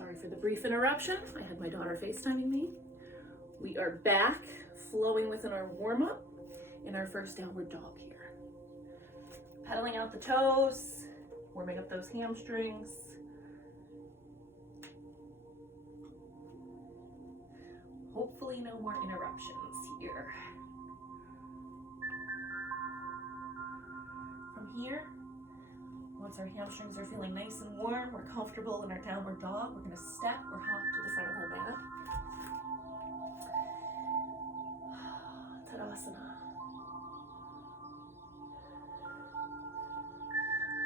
Sorry for the brief interruption. I had my daughter FaceTiming me. We are back, flowing within our warm-up in our first downward dog here. Pedaling out the toes, warming up those hamstrings. Hopefully no more interruptions here. From here, once our hamstrings are feeling nice and warm, we're comfortable in our downward dog, we're gonna step or hop to the front of our mat. Tadasana.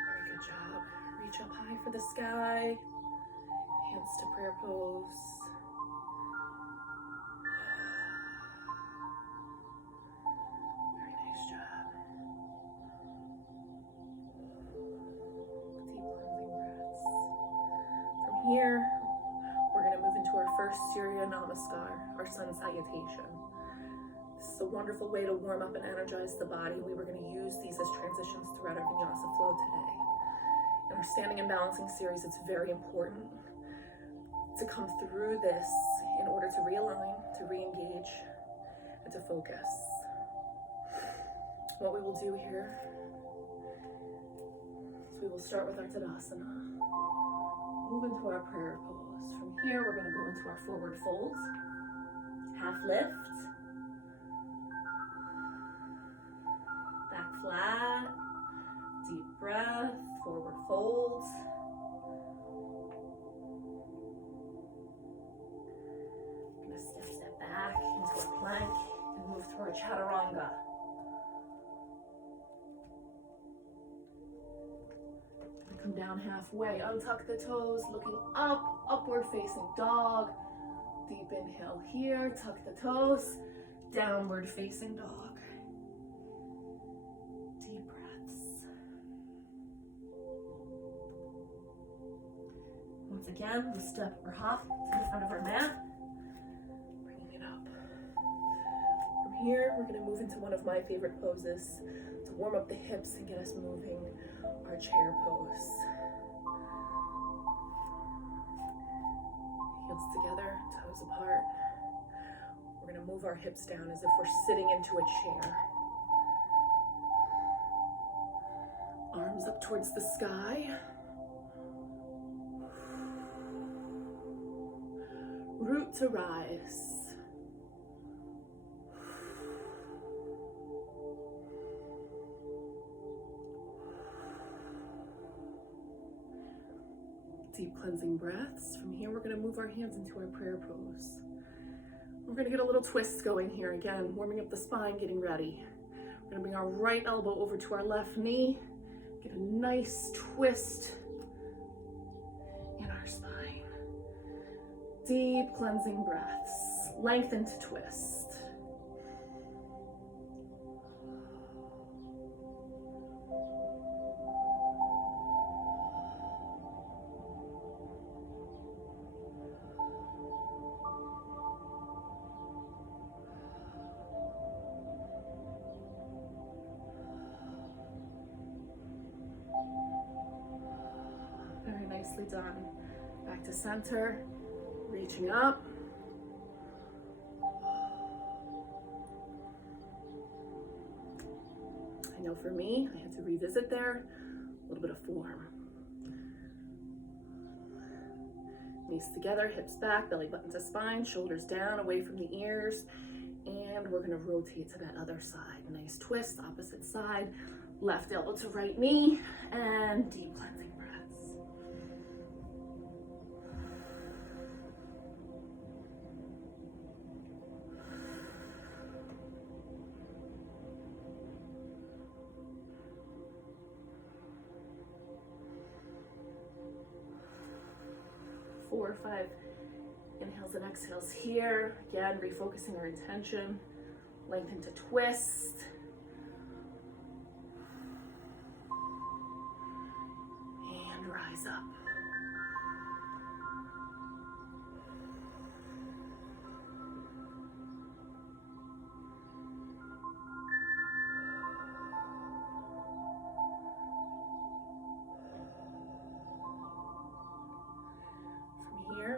Very good job. Reach up high for the sky. Hands to prayer pose. Very nice job. Deep cleansing breaths. From here, we're going to move into our first Surya Namaskar, our sun salutation. This is a wonderful way to warm up and energize the body. We were going to use these as transitions throughout our vinyasa flow today. In our standing and balancing series, it's very important to come through this in order to realign, to re-engage, and to focus. What we will do here is we will start with our Tadasana, move into our prayer pose. From here, we're going to go into our forward fold, half lift, back flat, deep breath, forward fold. I'm going to step back into a plank and move through our chaturanga. Come down halfway, untuck the toes, looking up, upward facing dog. Deep inhale here, tuck the toes, downward facing dog. Deep breaths. Once again, we step or hop to the front of our mat, bringing it up. From here, we're going to move into one of my favorite poses to warm up the hips and get us moving, our chair pose. Heels together, toes apart. We're going to move our hips down as if we're sitting into a chair. Arms up towards the sky. Root to rise. Deep cleansing breaths. From here, we're going to move our hands into our prayer pose. We're going to get a little twist going here. Again, warming up the spine, getting ready. We're going to bring our right elbow over to our left knee. Get a nice twist in our spine. Deep cleansing breaths. Lengthen to twist. Very nicely done. Back to center, reaching up. I know for me, I had to revisit there, a little bit of form. Knees together, hips back, belly button to spine, shoulders down, away from the ears. And we're gonna rotate to that other side. Nice twist, opposite side. Left elbow to right knee, and deep cleansing breaths. Four or five inhales and exhales here. Again, refocusing our intention. Lengthen to twist. And rise up. From here,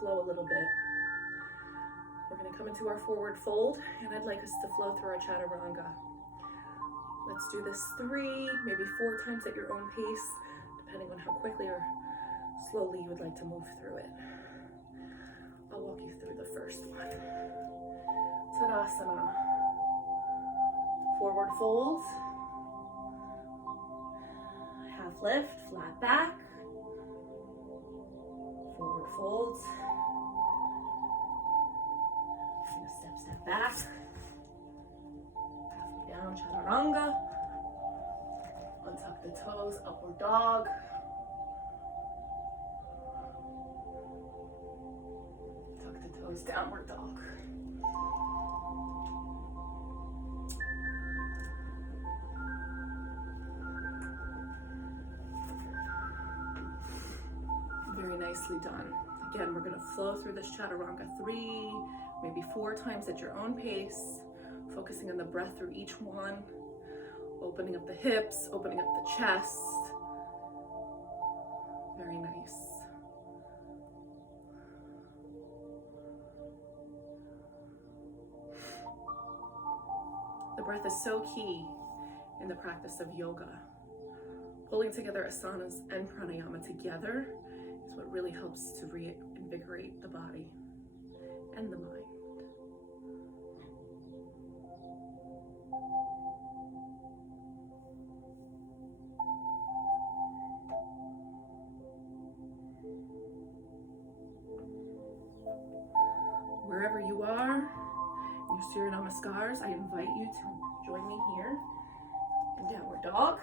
flow a little bit. We're going to come into our forward fold, and I'd like us to flow through our chaturanga. Let's do this 3, maybe 4 times at your own pace, depending on how quickly or slowly you would like to move through it. I'll walk you through the first one. Tadasana. Forward fold. Half lift, flat back. Forward fold. Step back. Halfway down, chaturanga. Untuck the toes, upward dog. Tuck the toes, downward dog. Very nicely done. Again, we're going to flow through this chaturanga 3, maybe 4 times at your own pace, focusing on the breath through each one, opening up the hips, opening up the chest. Very nice. The breath is so key in the practice of yoga. Pulling together asanas and pranayama together is what really helps to reinvigorate the body and the mind. Wherever you are, in your Surya Namaskars, I invite you to join me here in downward dog.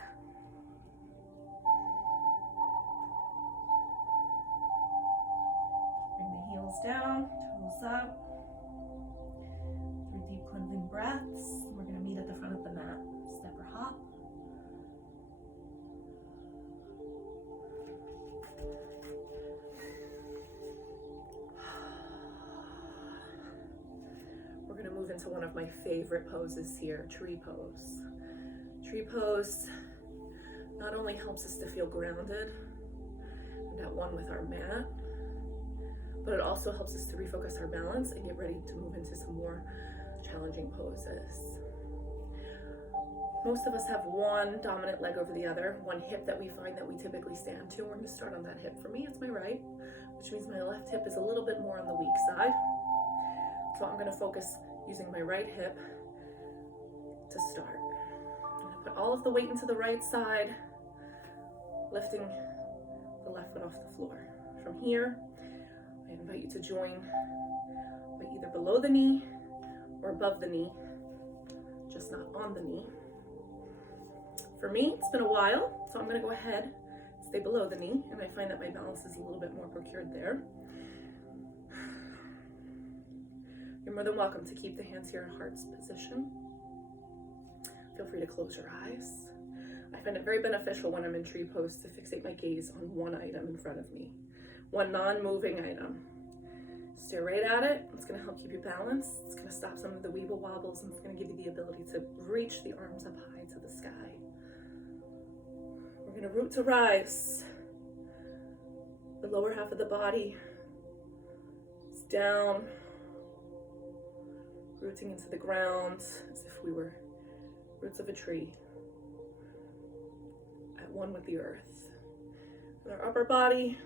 Bring the heels down, toes up. 3 deep cleansing breaths. We're going to meet at the front of the mat. Step or hop. We're going to move into one of my favorite poses here, tree pose. Tree pose not only helps us to feel grounded and at one with our mat, but it also helps us to refocus our balance and get ready to move into some more challenging poses. Most of us have one dominant leg over the other, one hip that we find that we typically stand to. We're going to start on that hip. For me, it's my right, which means my left hip is a little bit more on the weak side. So I'm going to focus using my right hip to start. I'm going to put all of the weight into the right side, lifting the left foot off the floor. From here, I invite you to join by either below the knee or above the knee, just not on the knee. For me, it's been a while, so I'm going to go ahead, stay below the knee, and I find that my balance is a little bit more procured there. You're more than welcome to keep the hands here in heart's position. Feel free to close your eyes. I find it very beneficial when I'm in tree pose to fixate my gaze on one item in front of me, one non-moving item. Stare right at it. It's going to help keep you balanced. It's going to stop some of the weeble wobbles, and it's going to give you the ability to reach the arms up high to the sky. We're going to root to rise. The lower half of the body is down, rooting into the ground as if we were roots of a tree, at one with the earth. And our upper body,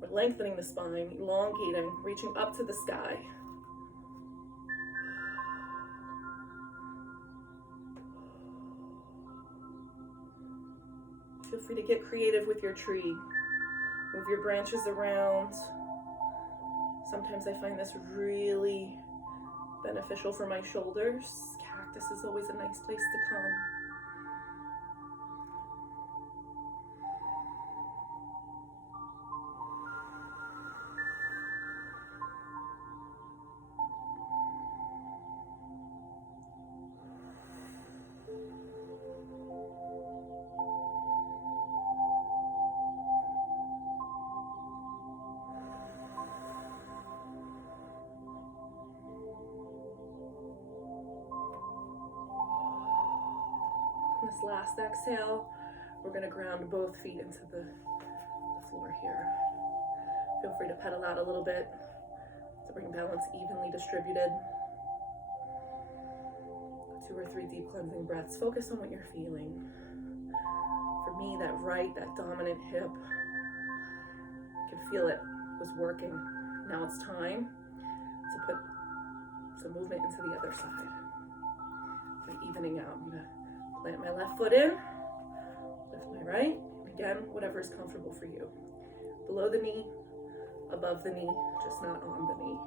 we're lengthening the spine, elongating, reaching up to the sky. Feel free to get creative with your tree. Move your branches around. Sometimes I find this really beneficial for my shoulders. Cactus is always a nice place to come. This last exhale, we're going to ground both feet into the floor here. Feel free to pedal out a little bit to bring balance evenly distributed. 2 or 3 deep cleansing breaths. Focus on what you're feeling. For me, that dominant hip, I could feel it was working. Now it's time to put some movement into the other side. By evening out, I'm gonna plant my left foot in, lift my right. Again, whatever is comfortable for you. Below the knee, above the knee, just not on the knee.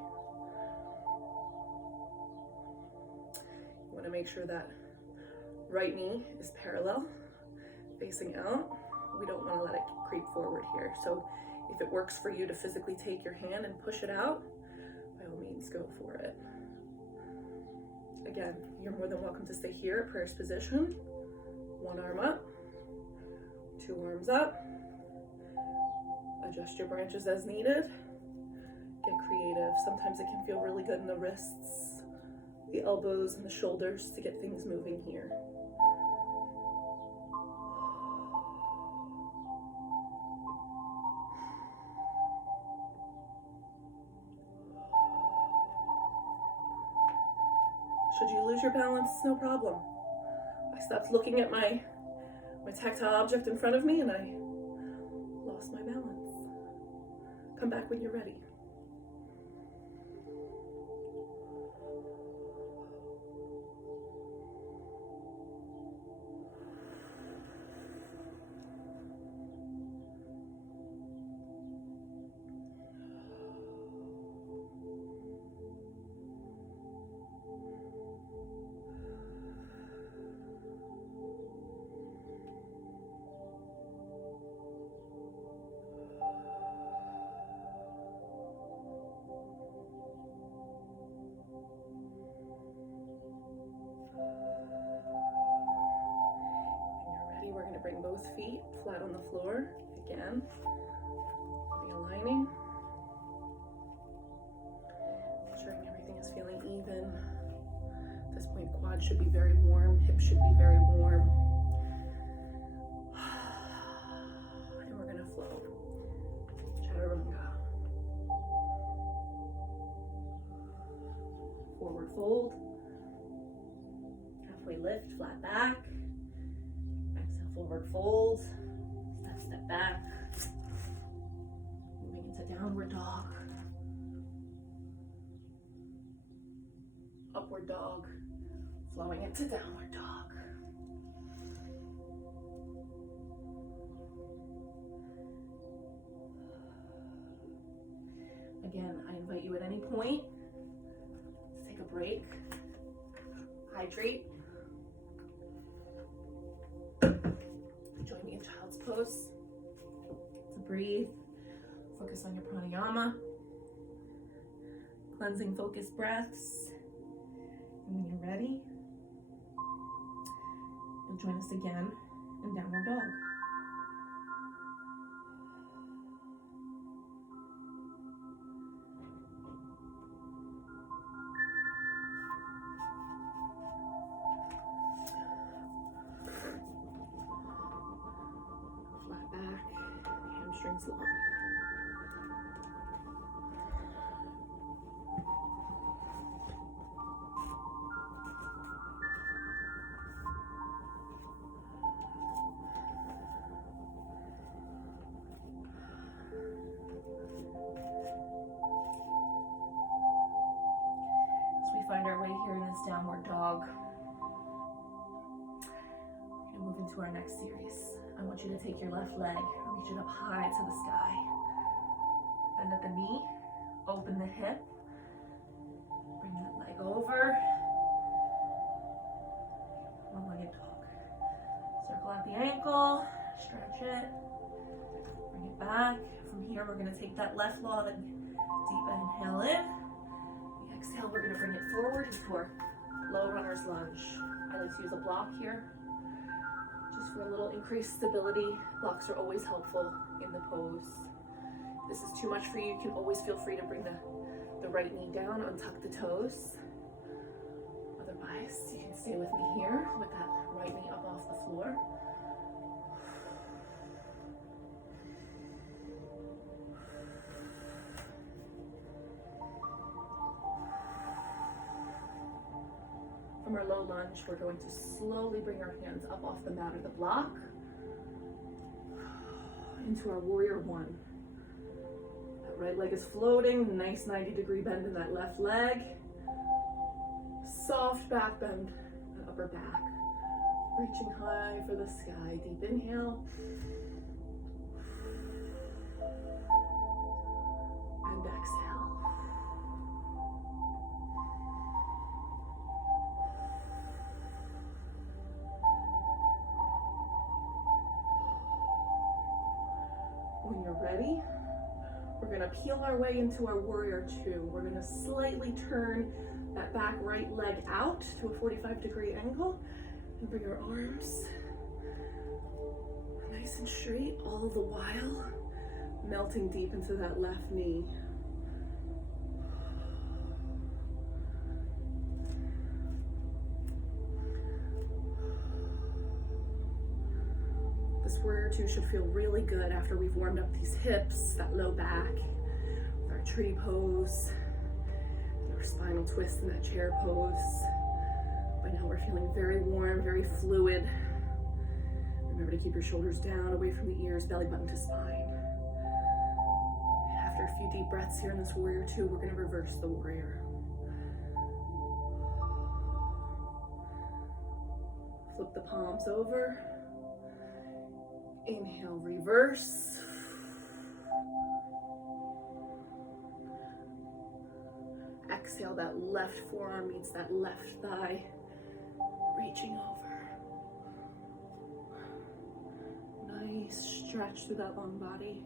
You want to make sure that right knee is parallel, facing out. We don't want to let it creep forward here. So if it works for you to physically take your hand and push it out, by all means, go for it. Again, you're more than welcome to stay here at prayer's position. 1 arm up, 2 arms up. Adjust your branches as needed. Get creative. Sometimes it can feel really good in the wrists, the elbows, and the shoulders to get things moving here. Should you lose your balance, no problem. I stopped looking at my tactile object in front of me and I lost my balance. Come back when you're ready. Bring both feet flat on the floor. Again, realigning. Ensuring everything is feeling even. At this point, quad should be very warm, hips should be very warm. And we're gonna flow. Chaturanga. Forward fold. Halfway lift, flat back. Forward fold, step back, moving into downward dog, upward dog, flowing into downward dog. Again, I invite you at any point to take a break, hydrate. Join me in child's pose. To breathe, focus on your pranayama, cleansing focused breaths. And when you're ready, you'll join us again in downward dog. Hamstrings long. As we find our way here in this downward dog, we're going to move into our next series. I want you to take your left leg, reach it up high to the sky. Bend at the knee, open the hip, bring that leg over. One-legged dog. Circle out the ankle, stretch it, bring it back. From here, we're gonna take that left leg, deep inhale in. The exhale, we're gonna bring it forward into our low runner's lunge. I like to use a block here, just for a little increased stability. Blocks are always helpful in the pose. If this is too much for you, you can always feel free to bring the right knee down, untuck the toes. Otherwise, you can stay with me here with that right knee up off the floor. From our low lunge, we're going to slowly bring our hands up off the mat or the block into our warrior one. That right leg is floating, nice 90-degree bend in that left leg. Soft back bend, and upper back. Reaching high for the sky. Deep inhale. And exhale. When you're ready, we're going to peel our way into our warrior two. We're going to slightly turn that back right leg out to a 45-degree angle and bring our arms nice and straight, all the while melting deep into that left knee. This warrior two should feel really good after we've warmed up these hips, that low back, with our tree pose, and our spinal twist in that chair pose. By now we're feeling very warm, very fluid. Remember to keep your shoulders down, away from the ears, belly button to spine. And after a few deep breaths here in this warrior two, we're going to reverse the warrior. Flip the palms over. Inhale, reverse. Exhale, that left forearm meets that left thigh, reaching over. Nice stretch through that long body.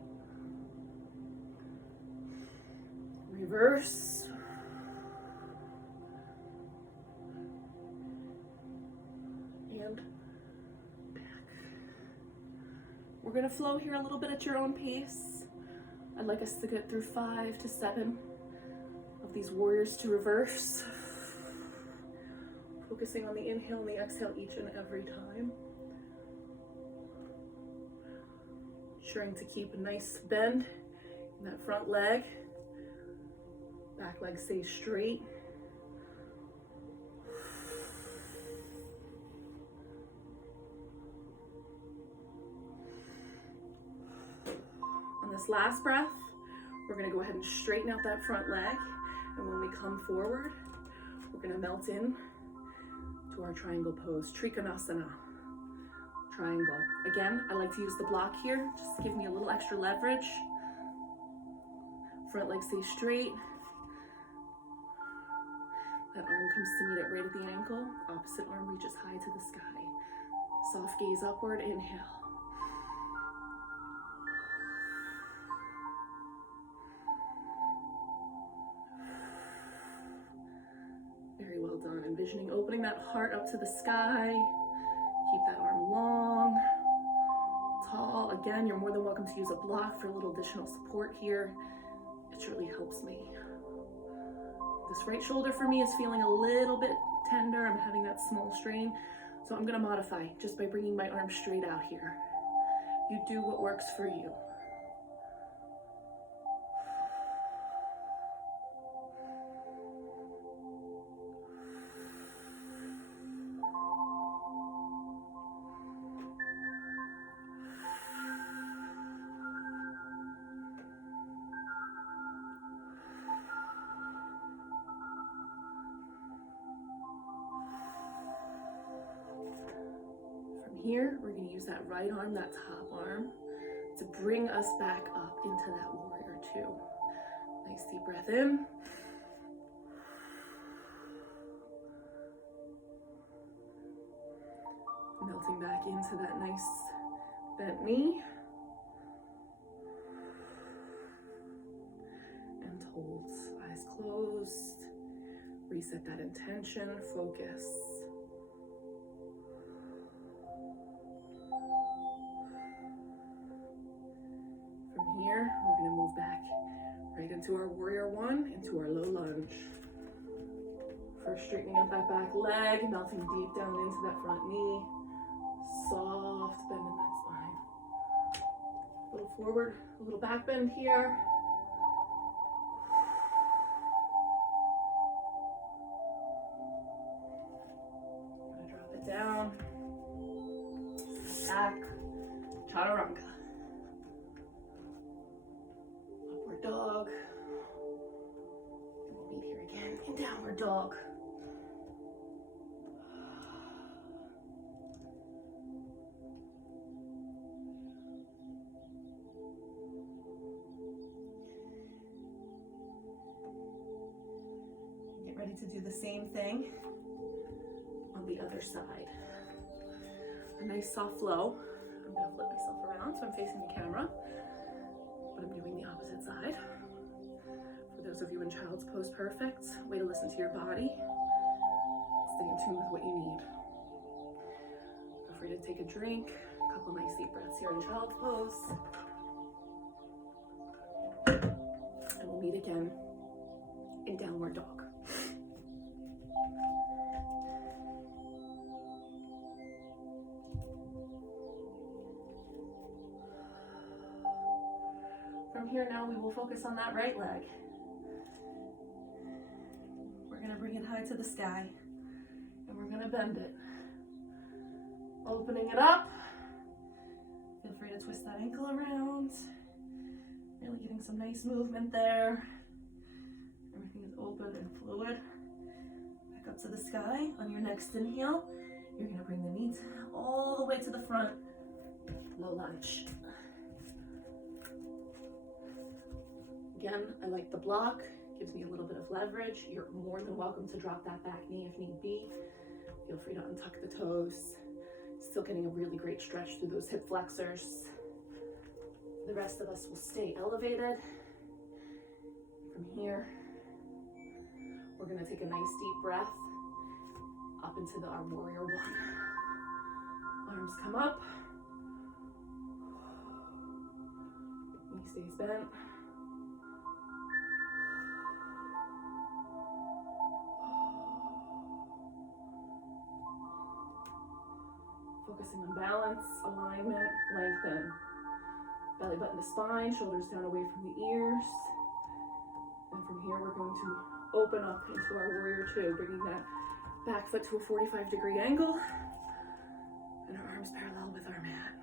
Reverse. And we're going to flow here a little bit at your own pace. I'd like us to get through 5 to 7 of these warriors to reverse. Focusing on the inhale and the exhale each and every time. Ensuring to keep a nice bend in that front leg. Back leg stays straight. On this last breath, we're going to go ahead and straighten out that front leg. And when we come forward, we're going to melt in to our triangle pose, Trikonasana. Triangle. Again, I like to use the block here, just to give me a little extra leverage. Front leg stays straight. That arm comes to meet it right at the ankle. Opposite arm reaches high to the sky. Soft gaze upward, inhale. Very well done. Envisioning opening that heart up to the sky. Keep that arm long, tall. Again, you're more than welcome to use a block for a little additional support here. It surely helps me. This right shoulder for me is feeling a little bit tender. I'm having that small strain. So I'm gonna modify just by bringing my arm straight out here. You do what works for you. Here, we're going to use that right arm, that top arm, to bring us back up into that warrior two. Nice deep breath in. Melting back into that nice bent knee. And hold, eyes closed. Reset that intention, focus. Here, we're going to move back right into our warrior one, into our low lunge. First, straightening out that back leg, melting deep down into that front knee. Soft bend in that spine. A little forward, a little back bend here. Step down, step back, chaturanga. Upward dog. And we'll meet here again in downward dog. Get ready to do the same thing on the other side. A nice soft flow. I'm going to flip myself around so I'm facing the camera, but I'm doing the opposite side. For those of you in child's pose, perfect. Way to listen to your body. Stay in tune with what you need. Feel free to take a drink, a couple nice deep breaths here in child's pose. And we'll meet again in downward dog. From here now, we will focus on that right leg. We're gonna bring it high to the sky, and we're gonna bend it. Opening it up. Feel free to twist that ankle around. Really getting some nice movement there. Everything is open and fluid. Back up to the sky. On your next inhale, you're gonna bring the knees all the way to the front. Low lunge. Again, I like the block, gives me a little bit of leverage. You're more than welcome to drop that back knee if need be. Feel free to untuck the toes. Still getting a really great stretch through those hip flexors. The rest of us will stay elevated. From here, we're gonna take a nice deep breath up into our warrior one. Arms come up. Knee stays bent. Focusing on balance, alignment, lengthen. Belly button to spine, shoulders down away from the ears. And from here, we're going to open up into our warrior two, bringing that back foot to a 45-degree angle. And our arms parallel with our mat.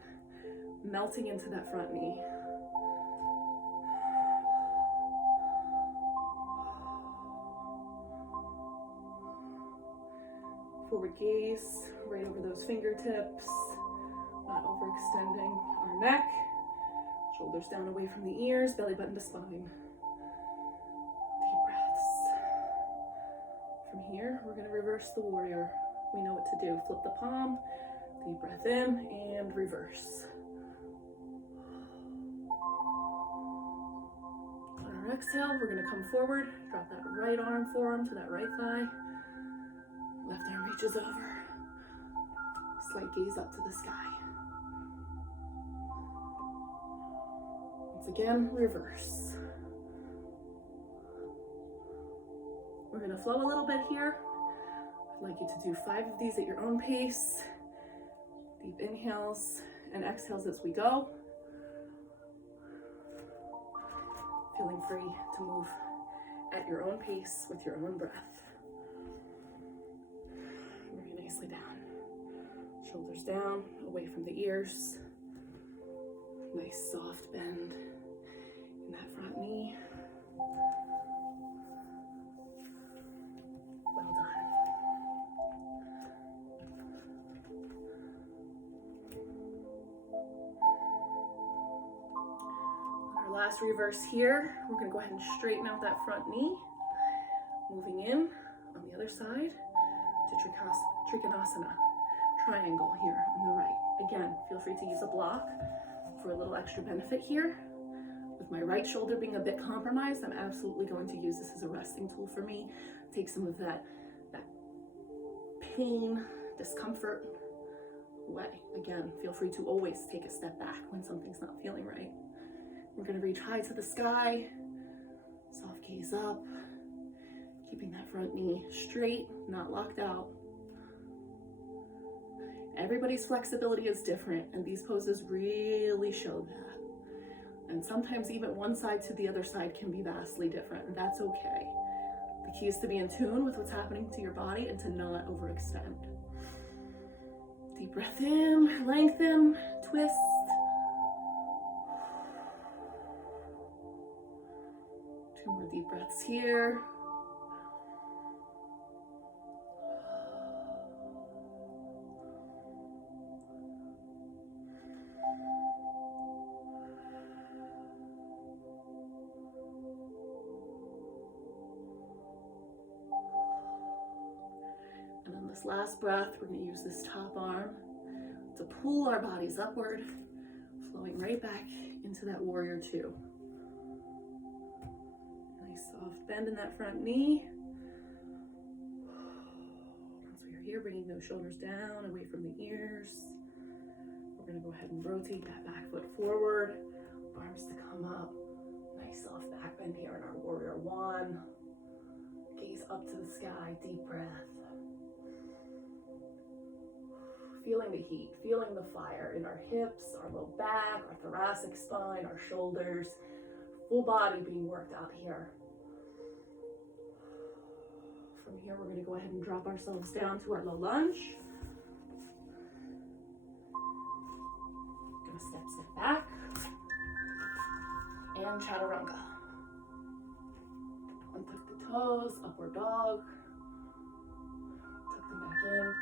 Melting into that front knee. Forward gaze, right over those fingertips, not overextending our neck. Shoulders down away from the ears, belly button to spine. Deep breaths. From here, we're gonna reverse the warrior. We know what to do. Flip the palm, deep breath in, and reverse. On our exhale, we're gonna come forward, drop that right arm, forearm to that right thigh. Left arm reaches over. Slight gaze up to the sky. Once again, reverse. We're gonna flow a little bit here. I'd like you to do 5 of these at your own pace. Deep inhales and exhales as we go. Feeling free to move at your own pace with your own breath. Bring it nicely down. Shoulders down, away from the ears. Nice soft bend in that front knee. Well done. On our last reverse here, we're going to go ahead and straighten out that front knee. Moving in on the other side to Trikonasana, triangle here on the right. Again, feel free to use a block for a little extra benefit here. With my right shoulder being a bit compromised, I'm absolutely going to use this as a resting tool for me. Take some of that pain, discomfort away. Again, feel free to always take a step back when something's not feeling right. We're going to reach high to the sky, soft gaze up, keeping that front knee straight, not locked out. Everybody's flexibility is different, and these poses really show that. And sometimes even one side to the other side can be vastly different, and that's okay. The key is to be in tune with what's happening to your body and to not overextend. Deep breath in, lengthen, twist. Two more deep breaths here. And on this last breath, we're going to use this top arm to pull our bodies upward, flowing right back into that warrior two. Nice soft bend in that front knee. Once we're here, bringing those shoulders down, away from the ears. We're going to go ahead and rotate that back foot forward, arms to come up. Nice soft back bend here in our warrior one. Gaze up to the sky, deep breath. Feeling the heat, feeling the fire in our hips, our low back, our thoracic spine, our shoulders. Full body being worked out here. From here, we're going to go ahead and drop ourselves down to our low lunge. Going to step back. And chaturanga. Untuck the toes, upward dog. Tuck them back in,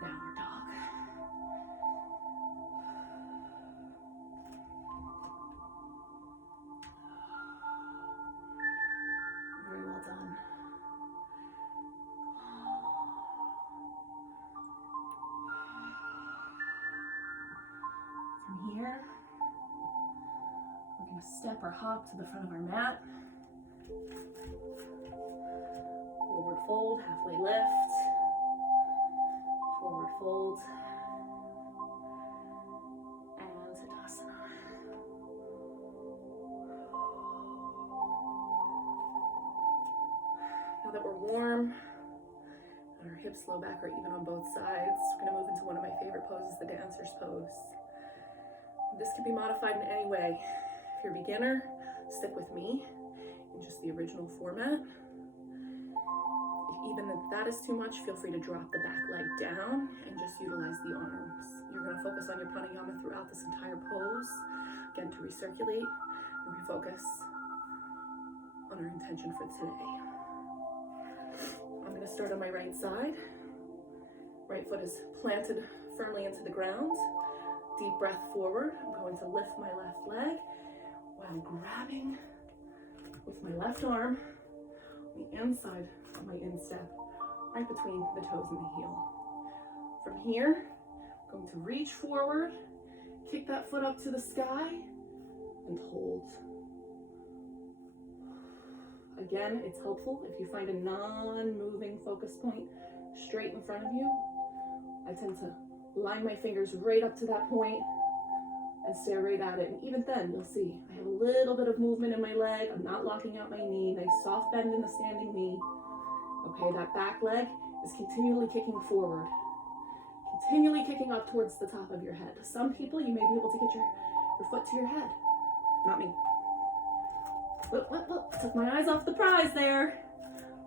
downward dog. Very well done. From here, we're going to step or hop to the front of our mat. Forward fold, halfway lift. Forward fold. And Tadasana. Now that we're warm, and our hips, low back are even on both sides, we're going to move into one of my favorite poses, the dancer's pose. This can be modified in any way. If you're a beginner, stick with me in just the original format. Even if that is too much, feel free to drop the back leg down and just utilize the arms. You're going to focus on your pranayama throughout this entire pose, again to recirculate and refocus on our intention for today. I'm going to start on my right side. Right foot is planted firmly into the ground. Deep breath forward. I'm going to lift my left leg while grabbing with my left arm the inside of my instep, right between the toes and the heel. From here, I'm going to reach forward, kick that foot up to the sky, and hold. Again, it's helpful if you find a non-moving focus point straight in front of you. I tend to line my fingers right up to that point and stare right at it. And even then, you'll see I have a little bit of movement in my leg. I'm not locking out my knee. Nice soft bend in the standing knee. Okay, that back leg is continually kicking forward. Continually kicking up towards the top of your head. Some people, you may be able to get your foot to your head. Not me. Whoop. Took my eyes off the prize there.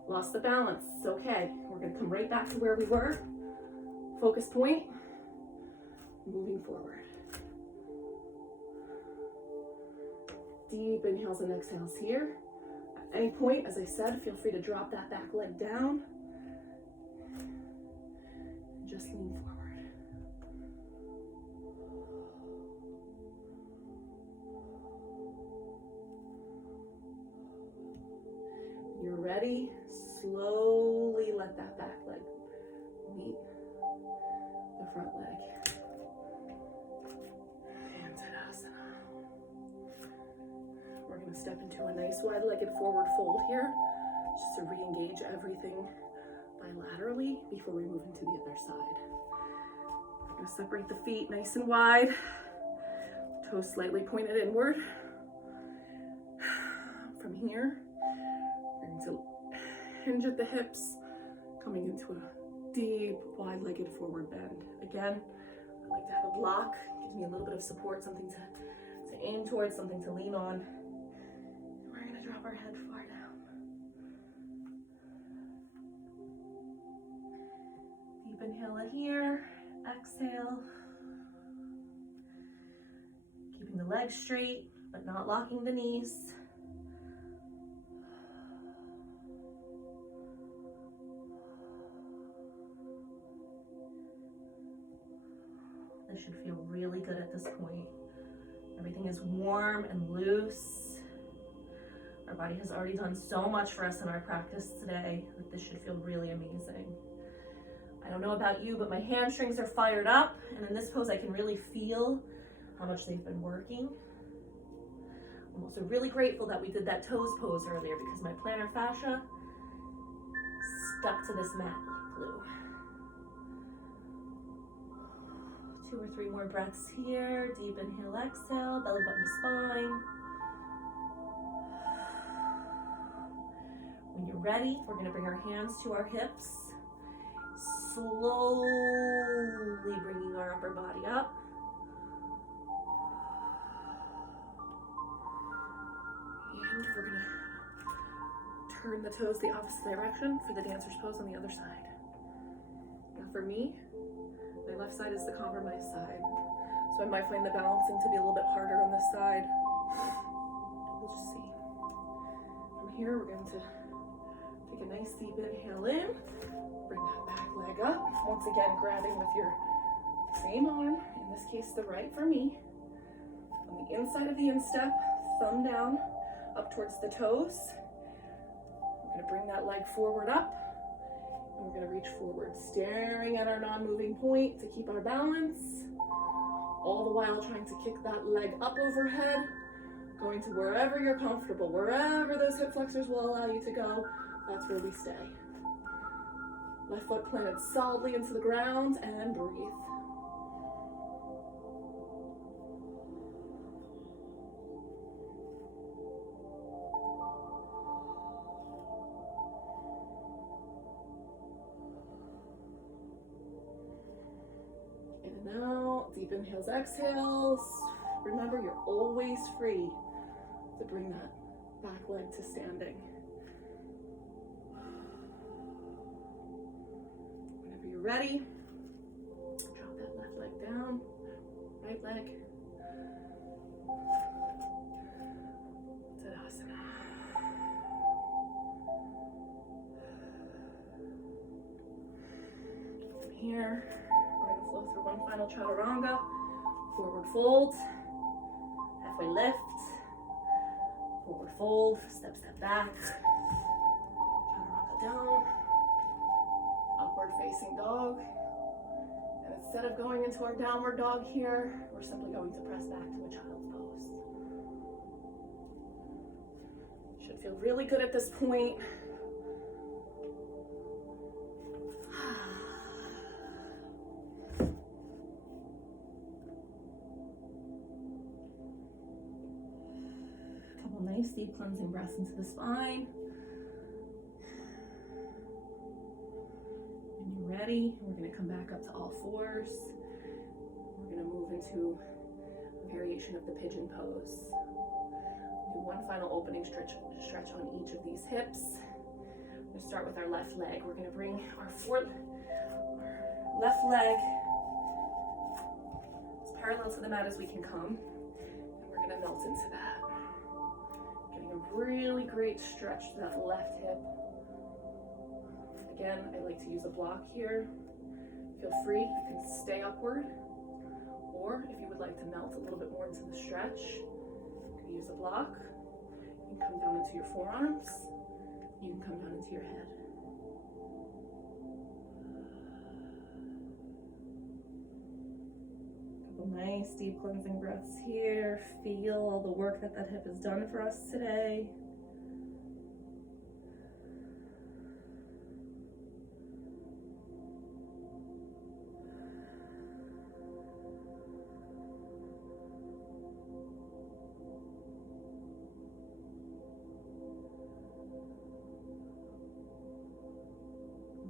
Lost the balance. It's okay. We're going to come right back to where we were. Focus point. Moving forward. Deep inhales and exhales here. At any point, as I said, feel free to drop that back leg down. And just lean forward. When you're ready, slowly let that back leg meet the front leg. And Tadasana. We're going to step into a nice wide-legged forward fold here, just to re-engage everything bilaterally before we move into the other side. We're going to separate the feet nice and wide, toes slightly pointed inward. From here, we're going to hinge at the hips, coming into a deep, wide-legged forward bend. Again, I like to have a block, gives me a little bit of support, something to aim towards, something to lean on. And we're going to drop our head far down. Deep inhale in here, Exhale. Keeping the legs straight, but not locking the knees. This should feel really good at this point. Everything is warm and loose. Our body has already done so much for us in our practice today that this should feel really amazing. I don't know about you, but my hamstrings are fired up, and in this pose I can really feel how much they've been working. I'm also really grateful that we did that toes pose earlier because my plantar fascia stuck to this mat like glue. 2 or 3 more breaths here. Deep inhale, exhale, belly button to spine. When you're ready, we're going to bring our hands to our hips. Slowly bringing our upper body up. And we're going to turn the toes the opposite direction for the dancer's pose on the other side. Now for me, my left side is the compromised side. So I might find the balancing to be a little bit harder on this side. We'll just see. From here, we're going to take a nice deep inhale in. Bring that back leg up. Once again, grabbing with your same arm, in this case the right for me. On the inside of the instep, thumb down, up towards the toes. We're going to bring that leg forward up. And we're going to reach forward, staring at our non-moving point to keep our balance. All the while trying to kick that leg up overhead, going to wherever you're comfortable, wherever those hip flexors will allow you to go, that's where we stay. Left foot planted solidly into the ground and breathe. In and out, deep inhales, exhales. Remember, you're always free to bring that back leg to standing. Whenever you're ready, drop that left leg down, right leg. Tadasana. From here, we're going to flow through one final chaturanga. Forward fold, halfway lift, forward fold, step, step back, chaturanga down, upward facing dog. And instead of going into our downward dog here, we're simply going to press back to a child's pose. Should feel really good at this point. Nice deep cleansing breaths into the spine. When you're ready, we're going to come back up to all fours. We're going to move into a variation of the pigeon pose. Do one final opening stretch on each of these hips. We're going to start with our left leg. We're going to bring our left leg as parallel to the mat as we can come, and we're going to melt into that. Getting a really great stretch to that left hip. Again, I like to use a block here. Feel free, you can stay upward, or if you would like to melt a little bit more into the stretch, you can use a block. You can come down into your forearms. You can come down into your head. Nice deep cleansing breaths here. Feel all the work that hip has done for us today.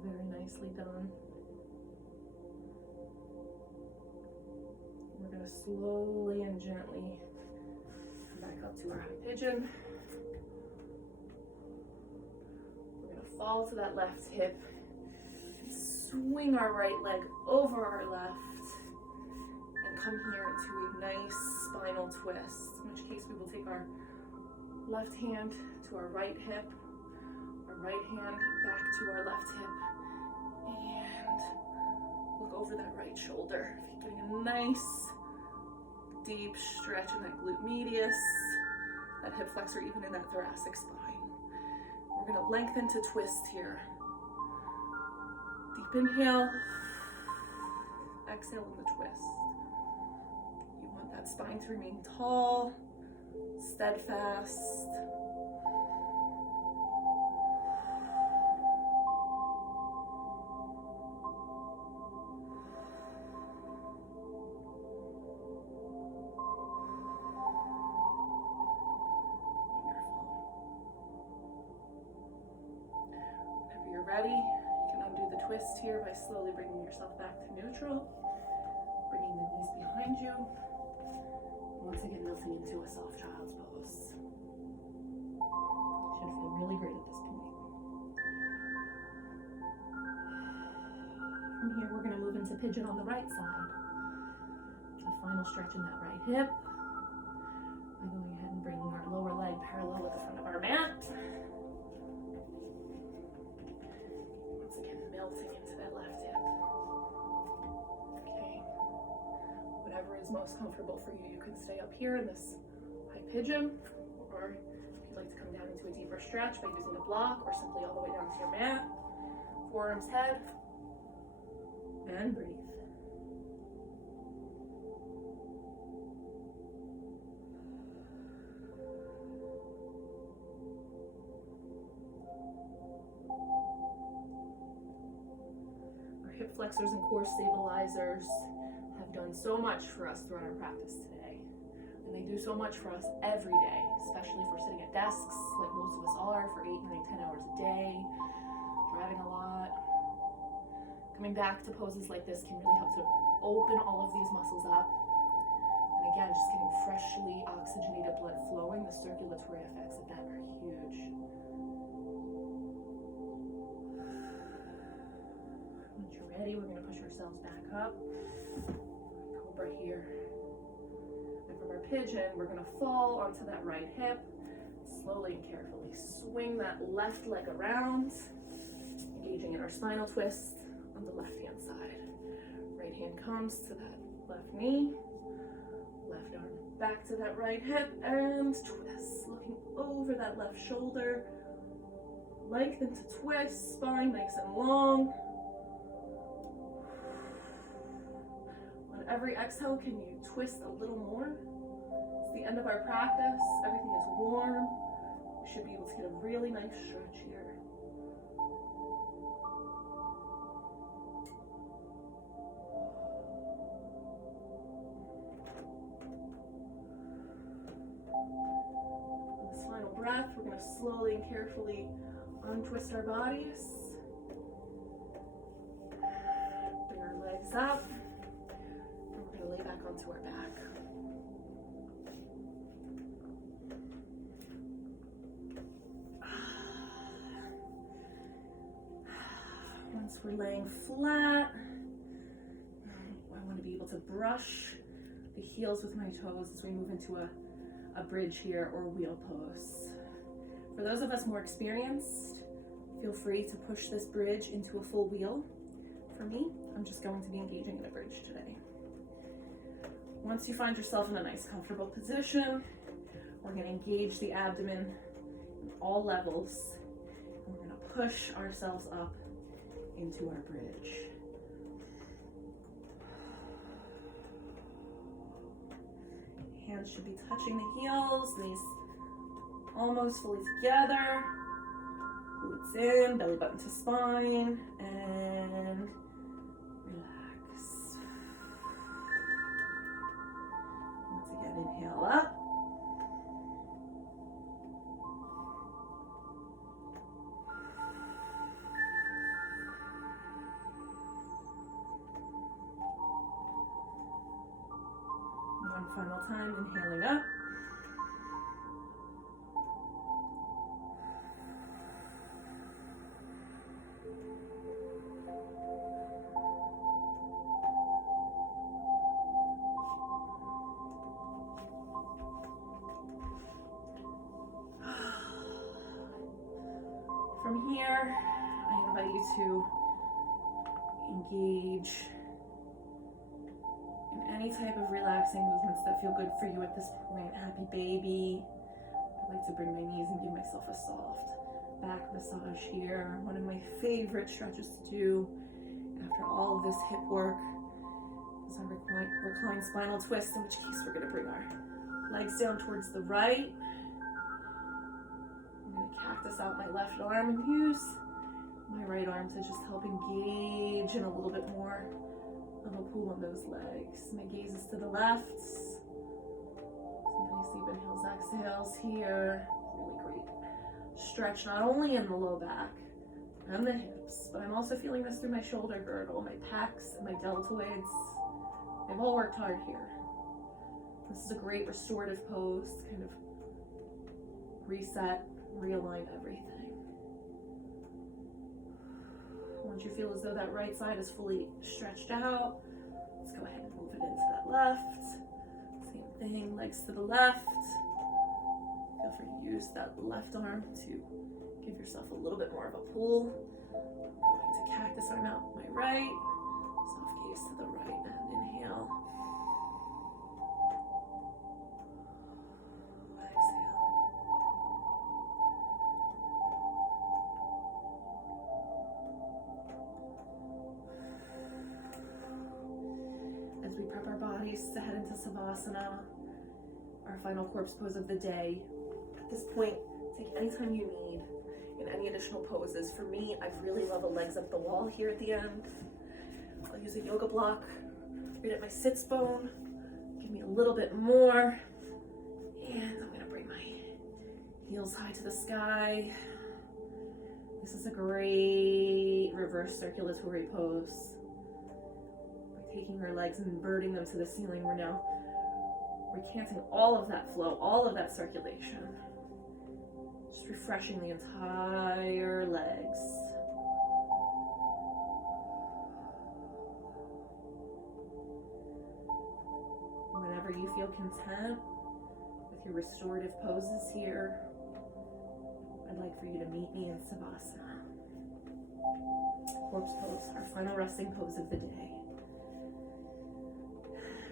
Very nicely done. We're going to slowly and gently come back up to our high pigeon. We're going to fall to that left hip and swing our right leg over our left and come here into a nice spinal twist, in which case we will take our left hand to our right hip, our right hand back to our left hip, and look over that right shoulder. Getting a nice deep stretch in that glute medius, that hip flexor, even in that thoracic spine. We're going to lengthen to twist here. Deep inhale, exhale in the twist. You want that spine to remain tall, steadfast. Ready, you can undo the twist here by slowly bringing yourself back to neutral, bringing the knees behind you. Once again, melting into a soft child's pose. Should feel really great at this point. From here, we're going to move into pigeon on the right side. A final stretch in that right hip. By going ahead and bringing our lower leg parallel with the front of our mat. Melting into that left hip. Okay. Whatever is most comfortable for you. You can stay up here in this high pigeon, or if you'd like to come down into a deeper stretch by using a block, or simply all the way down to your mat. Forearms head, and breathe. Hip flexors and core stabilizers have done so much for us throughout our practice today. And they do so much for us every day, especially if we're sitting at desks like most of us are for 8, 9, 10 hours a day, driving a lot. Coming back to poses like this can really help to open all of these muscles up. And again, just getting freshly oxygenated blood flowing, the circulatory effects of that are huge. Once you're ready, we're going to push ourselves back up. Cobra here. And from our pigeon, we're going to fall onto that right hip. Slowly and carefully swing that left leg around, engaging in our spinal twist on the left-hand side. Right hand comes to that left knee. Left arm back to that right hip and twist. Looking over that left shoulder. Lengthen to twist, spine nice and long. Every exhale, can you twist a little more? It's the end of our practice. Everything is warm. We should be able to get a really nice stretch here. On this final breath, we're going to slowly and carefully untwist our bodies. Bring our legs up. Lay back onto our back. Once we're laying flat, I want to be able to brush the heels with my toes as we move into a bridge here or wheel pose. For those of us more experienced, feel free to push this bridge into a full wheel. For me, I'm just going to be engaging in a bridge today. Once you find yourself in a nice comfortable position, we're going to engage the abdomen in all levels, and we're going to push ourselves up into our bridge. Hands should be touching the heels, knees almost fully together, glutes in, belly button to spine, and relax. Once again, inhale up. One final time, inhaling up. From here, I invite you to engage in any type of relaxing movements that feel good for you at this point. Happy baby. I like to bring my knees and give myself a soft back massage here. One of my favorite stretches to do after all of this hip work is our recline spinal twist, in which case we're going to bring our legs down towards the right. I'm going to cactus out my left arm and use my right arm to just help engage in a little bit more of a pull on those legs. My gaze is to the left. Some nice deep inhales, exhales here. Really great stretch, not only in the low back and the hips, but I'm also feeling this through my shoulder girdle, my pecs, and my deltoids. They've all worked hard here. This is a great restorative pose to kind of reset, realign everything. Once you feel as though that right side is fully stretched out, let's go ahead and move it into that left. Same thing, legs to the left. Feel free to use that left arm to give yourself a little bit more of a pull. I'm going to cactus arm out my right, soft gaze to the right, and inhale. Exhale. As we prep our bodies to head into Savasana, our final corpse pose of the day. At this point, take any time you need in any additional poses. For me, I really love a legs up the wall here at the end. I'll use a yoga block right at my sits bone. Give me a little bit more. And I'm gonna bring my heels high to the sky. This is a great reverse circulatory pose. By taking our legs and inverting them to the ceiling, we're now recanting all of that flow, all of that circulation. Just refreshing the entire legs. Whenever you feel content with your restorative poses here, I'd like for you to meet me in Savasana. Corpse pose, our final resting pose of the day.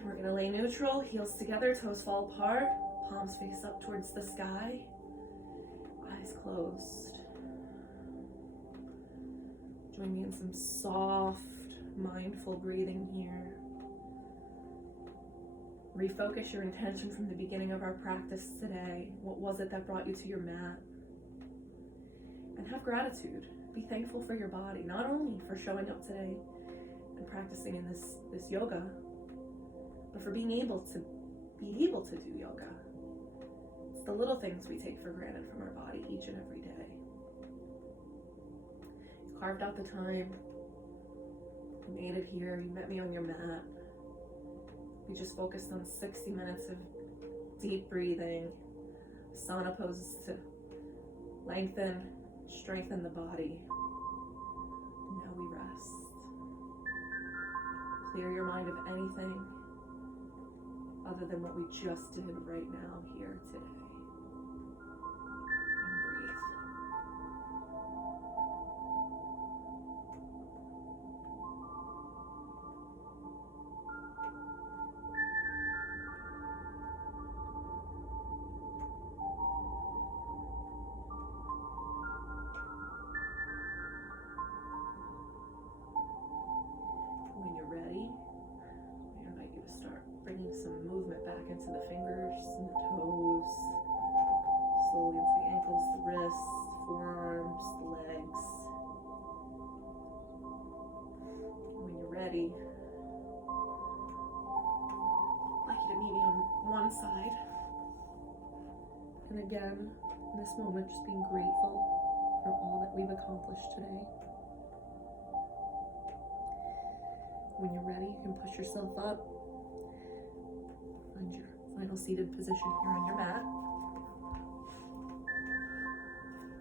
We're going to lay neutral, heels together, toes fall apart, palms face up towards the sky, eyes closed. Join me in some soft, mindful breathing here. Refocus your intention from the beginning of our practice today. What was it that brought you to your mat? And have gratitude. Be thankful for your body, not only for showing up today and practicing in this yoga, but for being able to do yoga. It's the little things we take for granted from our body each and every day. You carved out the time, you made it here, you met me on your mat. We just focused on 60 minutes of deep breathing, asana poses to lengthen, strengthen the body. And now we rest. Clear your mind of anything other than what we just did right now, here, today. And breathe. When you're ready, I invite you to start bringing some movement back into the fingers and the toes, slowly into the ankles, the wrists, forearms, the legs. When you're ready, I'd like you to meet me on one side. And again, in this moment, just being grateful for all that we've accomplished today. When you're ready, you can push yourself up. Find your final seated position here on your mat.